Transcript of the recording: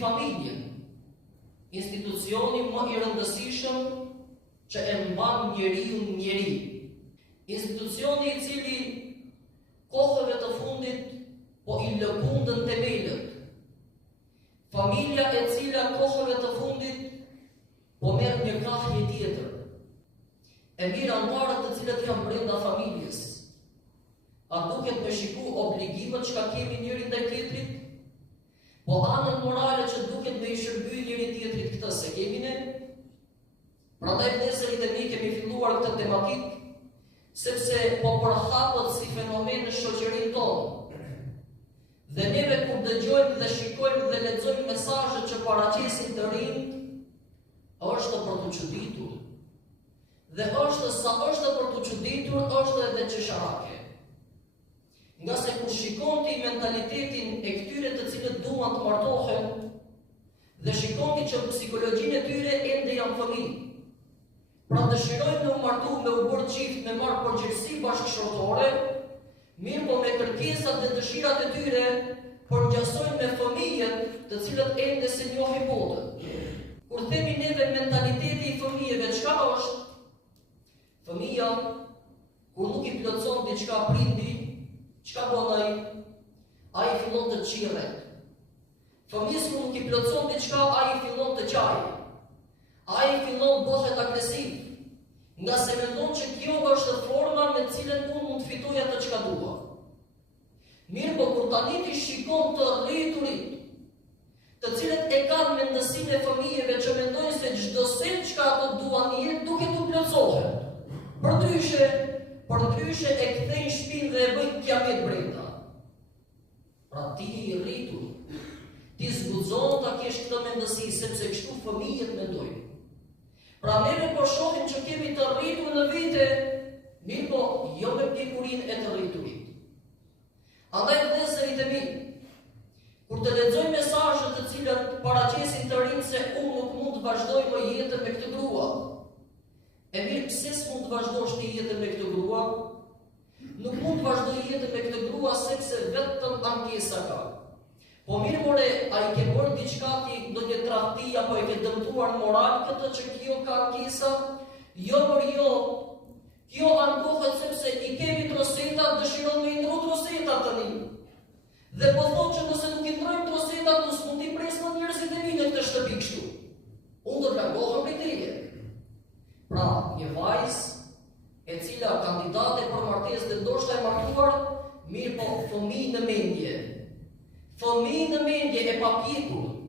familjen, institucioni më i rëndësishëm që e mban njeriu njeri. Institucioni i cili kohëve të fundit po i lëkundën themelët. Familja e cila kohëve të fundit po merr një krahje tjetër. E mirë antarët të cilët janë brenda familjes. A duket me shiku obligimet që ka kemi njëri ndaj tjetrit? Po anën morale që duket me i shërby njëri tjetrit këtë se kemi ne? Prandaj vëllezërit e mi kemi filluar këtë tematikë sepse po përhapet si fenomen në shoqërinë tonë. Dhe neve kur dëgjojmë dhe shikojmë dhe lexojmë mesazhet që paraqesin të rinjt, është për të çuditur. Dhe sa është për të çuditur, është edhe çesharake. Nga se kur shikon ti mentalitetin e këtyre të cilët duan të martohen, dhe shikon ti që psikologjinë e tyre ende janë fëmijë. Pra dëshirojnë me u martu, me u bërë qift, me marrë përgjegjësi bashkëshortore, mirë po me kërkesat dhe dëshirat e tyre përgjasojnë me fëmijët të cilët ende se njohin botën. Kur themi neve mentaliteti i fëmijëve, çka është? Fëmija, kur nuk i plotson diçka prindi, çka bën ai? Ai fillon të çirret. Fëmijës kur nuk i plotson diçka, ai fillon të qajë. Ai fillon bëhet agresiv, nga se mendon që kjo është forma me cilën unë mund të fitoj atë çka dua. Mirë po kur tani ti shikon të rriturit, të cilët e kanë mendësinë e fëmijëve që mendojnë se çdo sent çka ato duan në jetë duhet të plotësohet. Përndryshe e kthejnë shtëpinë dhe e bëjnë kiamet brenda. Pra ti i rritur, ti zguxon ta kesh këtë mendësi sepse kështu fëmijët mendojnë. Pra neve po shohim që kemi të rritur në vite, mirë po jo me pjekurin e të rriturit. Andaj vëllezërit e mi, kur të lexojmë mesazhet të cilat paraqesin të rinj se unë nuk mund të vazhdoj më jetën me këtë grua. E mirë, pse s'mund të vazhdosh ti jetën me këtë grua? Nuk mund të vazhdoj jetën me këtë grua sepse vetëm ankesa ka. Po mirë more, a i ke bërë diçka ti do një tradhti apo e ke dëmtuar moral këtë që kjo ka ankesa? Jo për jo. Kjo ankohet sepse i kemi trosetat, dëshiron me i ndru trosetat tani. Dhe po thotë që nëse nuk i ndrojmë trosetat, nuk mund t'i presë në njerëzit e mi në këtë shtëpi kështu. Unë do t'largohem prej teje. Pra, një vajzë e cila kandidate për martesë dhe ndoshta e martuar, mirë po fëmijë në mendje. Fëmijë në mendje e papjekur,